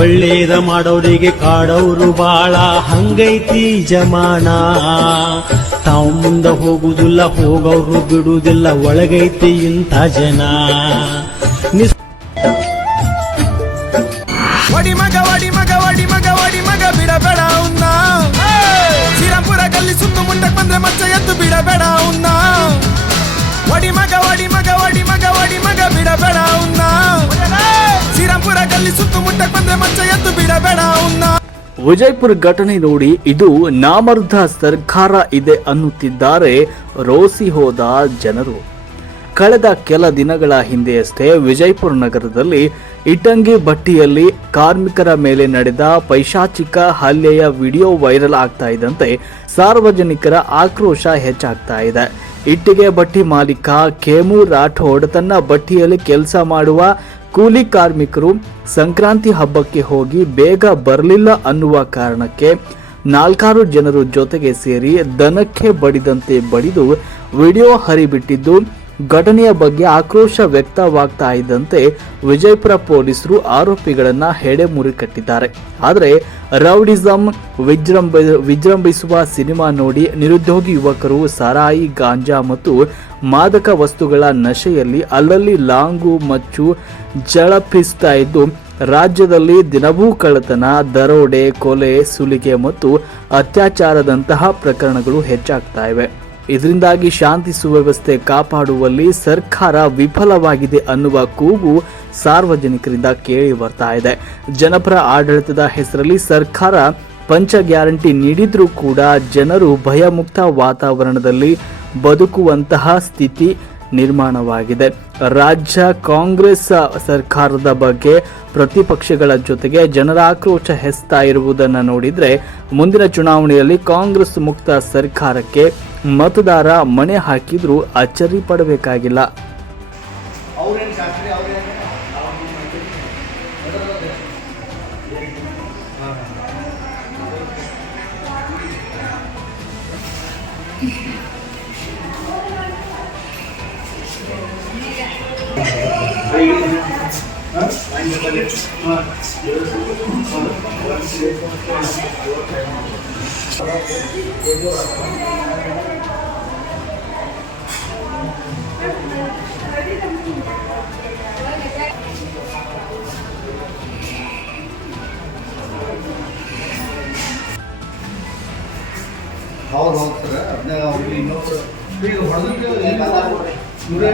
ಒಳ್ಳೇದ ಮಾಡೋರಿಗೆ ಕಾಡೋರು ಬಾಳ ಹಂಗೈತಿ ಜಮಾನ. ತಾವು ಮುಂದ ಹೋಗುದಿಲ್ಲ, ಹೋಗೋರು ಬಿಡುವುದಿಲ್ಲ, ಒಳಗೈತಿ ಇಂಥ ಜನ. ವಡಿ ಮಗ ವಡಿ ಮಗ ವಡಿ ಮಗ ವಡಿ ಮಗ ಬಿಡಬೇಡ ಅವನ್ನ. ಶ್ರೀರಾಮ್ಪುರ ಗಲ್ಲಿ ಸುತ್ತು ಮುಂಡಕ್ ಬಂದ್ರೆ ಮಚ್ಚ ಎದ್ದು ಬಿಡಬೇಡ ಅವನ್ನ. ವಡಿ ಮಗ ವಡಿ ಮಗ ವಡಿ ಮಗ ವಡಿ ಮಗ ಬಿಡಬೇಡ ಅವನ್ನ. ಶ್ರೀರಾಮ್ಪುರ ಗಲ್ಲಿ ಸುತ್ತು ಮುಂಡಕ್ ಬಂದ್ರೆ ಮಚ್ಚ ಎದ್ದು ಬಿಡಬೇಡ ಅವನ್ನ. ವಿಜಯಪುರ ಘಟನೆ ನೋಡಿ ಇದು ನಾಮರ್ಧ ಸರ್ಕಾರ ಇದೆ ಅನ್ನುತ್ತಿದ್ದಾರೆ ರೋಸಿ ಹೋದ ಜನರು. ಕಳೆದ ಕೆಲ ದಿನಗಳ ಹಿಂದೆಯಷ್ಟೇ ವಿಜಯಪುರ ನಗರದಲ್ಲಿ ಇಟ್ಟಂಗಿ ಭಟ್ಟಿಯಲ್ಲಿ ಕಾರ್ಮಿಕರ ಮೇಲೆ ನಡೆದ ಪೈಶಾಚಿಕ ಹಲ್ಲೆಯ ವಿಡಿಯೋ ವೈರಲ್ ಆಗ್ತಾ ಇದ್ದಂತೆ ಸಾರ್ವಜನಿಕರ ಆಕ್ರೋಶ ಹೆಚ್ಚಾಗ್ತಾ ಇದೆ. ಇಟ್ಟಿಗೆ ಭಟ್ಟಿ ಮಾಲೀಕ ಖೇಮು ರಾಠೋಡ್ ತನ್ನ ಭಟ್ಟಿಯಲ್ಲಿ ಕೆಲಸ ಮಾಡುವ ಕೂಲಿ ಕಾರ್ಮಿಕರು ಸಂಕ್ರಾಂತಿ ಹಬ್ಬಕ್ಕೆ ಹೋಗಿ ಬೇಗ ಬರಲಿಲ್ಲ ಅನ್ನುವ ಕಾರಣಕ್ಕೆ 4 ಜನರು ಜೊತೆಗೆ ಸೇರಿ ದನಕ್ಕೆ ಬಡಿದಂತೆ ಬಡಿದು ವಿಡಿಯೋ ಹರಿಬಿಟ್ಟಿದ್ದು, ಘಟನೆಯ ಬಗ್ಗೆ ಆಕ್ರೋಶ ವ್ಯಕ್ತವಾಗ್ತಾ ಇದ್ದಂತೆ ವಿಜಯಪುರ ಪೊಲೀಸರು ಆರೋಪಿಗಳನ್ನ ಹೆಡೆಮುರಿ ಕಟ್ಟಿದ್ದಾರೆ. ಆದರೆ ರೌಡಿಸಂ ವಿಜೃಂಭಿಸುವ ಸಿನಿಮಾ ನೋಡಿ ನಿರುದ್ಯೋಗಿ ಯುವಕರು ಸಾರಾಯಿ, ಗಾಂಜಾ ಮತ್ತು ಮಾದಕ ವಸ್ತುಗಳ ನಶೆಯಲ್ಲಿ ಅಲ್ಲಲ್ಲಿ ಲಾಂಗು ಮಚ್ಚು ಝಳಪಿಸ್ತಾ ಇದ್ದು, ರಾಜ್ಯದಲ್ಲಿ ದಿನವೂ ಕಳ್ಳತನ, ದರೋಡೆ, ಕೊಲೆ, ಸುಲಿಗೆ ಮತ್ತು ಅತ್ಯಾಚಾರದಂತಹ ಪ್ರಕರಣಗಳು ಹೆಚ್ಚಾಗ್ತಾ ಇವೆ. ಇದರಿಂದಾಗಿ ಶಾಂತಿ ಸುವ್ಯವಸ್ಥೆ ಕಾಪಾಡುವಲ್ಲಿ ಸರ್ಕಾರ ವಿಫಲವಾಗಿದೆ ಅನ್ನುವ ಕೂಗು ಸಾರ್ವಜನಿಕರಿಂದ ಕೇಳಿ ಬರ್ತಾ ಇದೆ. ಜನಪರ ಆಡಳಿತದ ಹೆಸರಲ್ಲಿ ಸರ್ಕಾರ ಪಂಚ ಗ್ಯಾರಂಟಿ ನೀಡಿದ್ರೂ ಕೂಡ ಜನರು ಭಯಮುಕ್ತ ವಾತಾವರಣದಲ್ಲಿ ಬದುಕುವಂತಹ ಸ್ಥಿತಿ ನಿರ್ಮಾಣವಾಗಿದೆ. ರಾಜ್ಯ ಕಾಂಗ್ರೆಸ್ ಸರ್ಕಾರದ ಬಗ್ಗೆ ಪ್ರತಿಪಕ್ಷಗಳ ಜೊತೆಗೆ ಜನರ ಆಕ್ರೋಶ ಹೆಚ್ಚುತ್ತಾ ಇರುವುದನ್ನು ನೋಡಿದ್ರೆ ಮುಂದಿನ ಚುನಾವಣೆಯಲ್ಲಿ ಕಾಂಗ್ರೆಸ್ ಮುಕ್ತ ಸರ್ಕಾರಕ್ಕೆ ಮತದಾರ ಮಣೆ ಹಾಕಿದ್ರೂ ಅಚ್ಚರಿ ಪಡಬೇಕಾಗಿಲ್ಲ. ಅವ್ರು ಹೋಗ್ತಾರೆ ಅದನ್ನ ಅವ್ರಿಗೆ ಇನ್ನೊಬ್ರು ಈಗ ಹೊಡೆದ್ರೆ ಇವರೇ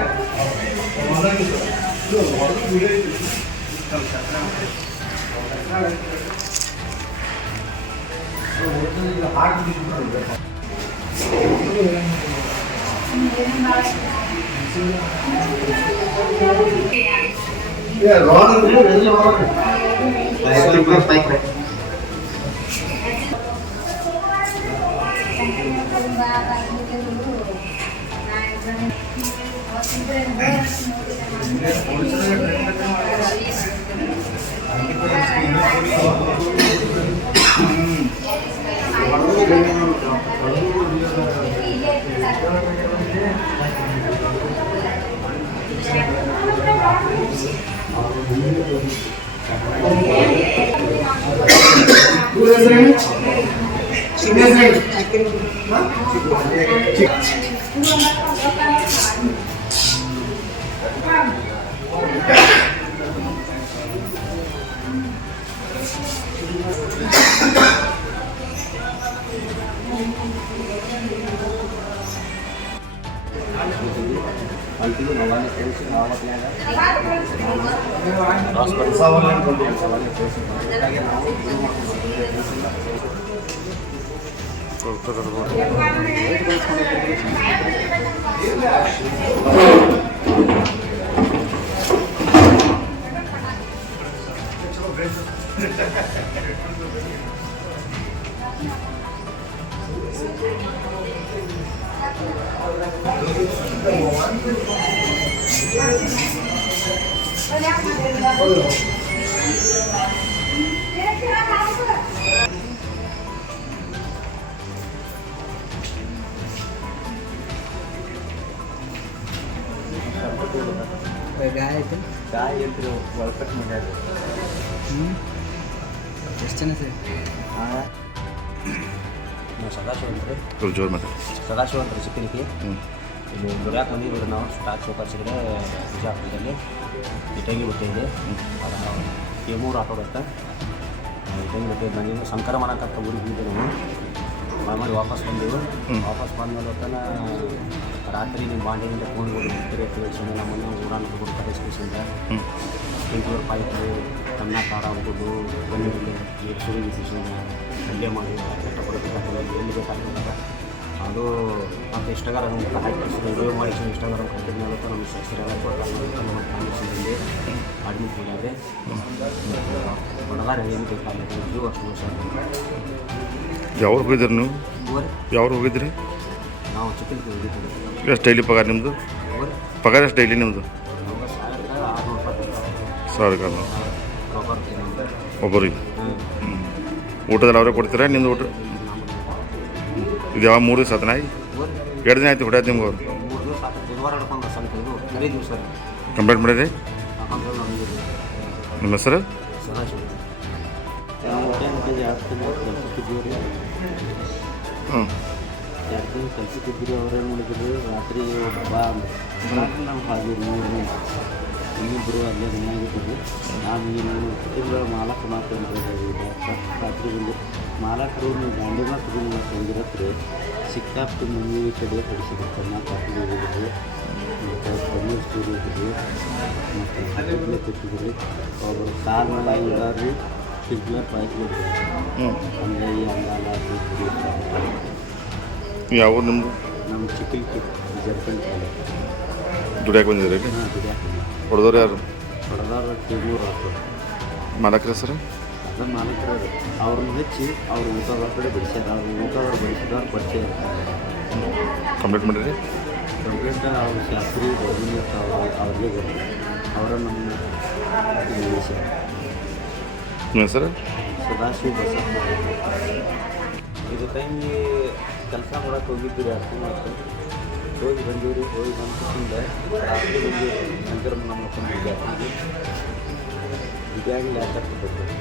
गाय यंत्र वळकट म्हणजे ಎಷ್ಟು ಜನ ಸರ್? ನಾವು ಸದಾಶಿವ ಅಂತಾರೆ ಜೋರು ಮಾತಾಡಿ. ಸದಾಶಿವ ಅಂತಾರೆ ಚಿಕ್ಕನಿಗೆ ಹ್ಞೂ ಇಲ್ಲಿ ದುರ್ಯಾಕೆ ಬಂದಿದ್ರು ನಾವು ಸ್ಟಾಕ್ ಚೌಕಾಸಿಗಡೆ ಬಿಜಾಪುರದಲ್ಲಿ ಇಟಂಗಿ ಗೊತ್ತಿದೆ ಕೇಮೂರು ಆಟೋ ಬರುತ್ತೆ ಇಟಂಗಿ ಗೊತ್ತಿದ್ದು ಬಂದಿದ್ದು ಸಂಕರ ಮಾಡಕ್ಕಂತ ಊರಿಗೆ ಬಿದ್ದು ನಾವು ಮಾಡಿ ವಾಪಸ್ ಬಂದೆವು. ವಾಪಸ್ ಬಂದ್ಮೇಲೆ ಹೊತ್ತನ ರಾತ್ರಿ ನಿಮ್ಮ ಬಾಂಡಿನಿಂದ ಫೋನ್ಗಳು ತಿಳಿಸಿದ ನಮ್ಮನ್ನು ಊರಾನ ಹುಡುಗರು ಕರೆಸ್ಕಿಸಿಂದ ಸ್ಪ್ರಿಂಕ್ಲರ್ ಪೈಪು ಕನ್ನ ಕಾರ ಹೋಗೋದು ಬಂದಿದ್ದು ನೀರು ಸುರಿಸಿಸಿಂದ ಅಲ್ಲೇ ಮಾಡಿ ಕಷ್ಟಪಡಬೇಕಾಗ್ತದೆ ಎಲ್ಲಿ ಬೇಕಾಗ್ತದೆ ಅದು ಮತ್ತು ಇಷ್ಟಗಾರ ನಮ್ಗೆ ಹಾಕಿ ರಿವ್ಯೂ ಮಾಡಿ ಇಷ್ಟಗಾರ ಹಾಕಿದ ಮೇಲೆ ನಮ್ಮ ಸರಿಯಾಗಿ ನಮ್ಮ ಕಾಂಗ್ರೆಸ್ನಲ್ಲಿ ಅಡ್ಮಿಟ್ ಮಾಡಿದ್ರೆ ಹೊಡೆದಾರೆ ಏನು ಬೇಕಾಗಿಲ್ಲ ಜೀವ ಅಷ್ಟು ವರ್ಷ ಯಾವ್ರು ಹೋಗಿದ್ರಿ ನೀವು? ಯಾವ್ರು ಹೋಗಿದ್ರಿ? ನಾವು ಚಿಕ್ಕಲಿಗೆ ಹೋಗಿದ್ದೀವಿ. ಎಷ್ಟು ಡೈಲಿ ಪಗಾರ ನಿಮ್ಮದು? ಪಗಾರ ಎಷ್ಟು ಡೈಲಿ ನಿಮ್ಮದು? ನಮ್ಗೆ 1600 ಸಾವಿರ ರೊಬ್ಬರ್ ಒಬ್ಬರಿಗೆ. ಊಟದಲ್ಲಿ ಅವರೇ ಕೊಡ್ತೀರಾ ನಿಮ್ಮದು ಊಟ? ಇದು ಯಾವ 3 ದಿವಸ ಆತನ? 2 ದಿನ ಆಯ್ತು ಹೊಡ್ಯಾದ ನಿಮ್ಗೆ ಅವ್ರು? 3 ದಿವಸ ಆಯ್ತು. ಬುಧವಾರ ಹಿಡ್ಕೊಂಡು ಸ್ವಲ್ಪ ಇದು 5 ದಿವಸ ಕಂಪ್ಲೇಂಟ್ ಮಾಡಿರಿ? ಹಾಕೊಂಡ್ರೆ ನಾವು ನಿಮ್ಮ ಹೆಸರು? ಸದಾಶಿವ. ಹ್ಞೂ 2 ದಿನ ಕೆಲಸಕ್ಕಿದ್ದರು ಅವ್ರೇನು ಮಾಡಿದ್ರು ರಾತ್ರಿ ನಾವು ಹಾದಿರು 3 ದಿನ ಇನ್ನಿಬ್ಬರು ಅಲ್ಲೇ ಮನೆಯಾಗಿದ್ದರು. ನಾವು ತಿಂಗಳ ಮಾಲಕ ಮಾತ್ರ ರಾತ್ರಿ ಬಂದು ಮಾಲಕರು ನೀವು ಗಾಂಡಿನ ತಗೊಂಡು ಹೋಗಿರತ್ರಿ ಸಿಕ್ಕಾಪಟ್ಟು ಮನೆ ಕಡೆ ಕಳಿಸಿದ್ರು. ಮತ್ತು ಹಾಕಿದ್ರು ಮತ್ತು ಪನ್ನೀರ್ ಸ್ಟೂರ್ ಇದ್ದರು ಮತ್ತು ಹಬ್ಬಲೆ ಕೊಟ್ಟಿದ್ರು. ಅವರು ಕಾಲು ಮೇಲೆ ಇಡೋರು ಪಿಗ್ಲರ್ ಪೈಪ್ಲು ಅಂಗೈ ಅಂಗಾಲ ಯಾವ ನಿಮ್ಮದು? ನಮ್ಮ ಚಿಕ್ಕಲಿಕ್ಕೆ ಜರ್ಕಂಡ್ ದುಡಿಯಾಕೆ ಬಂದಿದ್ರಿ? ಹಾಂ ದುಡಿಯಾಕ ಹೊಡೆದವ್ರು ಯಾರು? ಹೊಡೆದಾರ ಕೇಮೂರು ಆಯ್ತು. ಮಾಲಕರ ಹೆಸರು? ಅದು ಮಾಲಕರು ಅವ್ರನ್ನ ಹೆಚ್ಚಿ ಅವ್ರು ಊಟದವ್ರ ಕಡೆ ಬಿಡಿಸ್ಯಾರ. ಅವ್ರು ಊಟದವ್ರು ಬಿಡಿಸಿದವ್ರು ಪರಿಚಯ ಕಂಪ್ಲೇಂಟ್ ಮಾಡಿರಿ? ಕಂಪ್ಲೇಂಟ್ ಅವ್ರ ಶಾಸ್ತ್ರಿ ಗೌರ್ಮೆಂಟ್ ಅವ್ರಿಗೆ ಗೊತ್ತು. ಅವರ ನಮ್ಮ ಬಿಡಿಸ್ಯಾರ. ನಿಮ್ಮ ಹೆಸರು? ಸದಾಶಿವ ಬಸಪ್ಪ. ಇದು ಟೈಮ್ಗೆ ಕೆಲಸ ಮಾಡಕ್ಕೆ ಹೋಗಿದ್ದೀರಿ ಅಷ್ಟು ಹೋಗಿ ಬಂದೀವಿ. ಹೋಗಿ ಬಂದ ರಾತ್ರಿ ಬಂದೀವಿ. ನಂತರ ನಮ್ಮ ಮಕ್ಕಳು ವಿದ್ಯಾರ್ಥಿ ಲ್ಯಾಪ್ಟಾಪ್ ಕೊಟ್ಟಿದ್ದರು.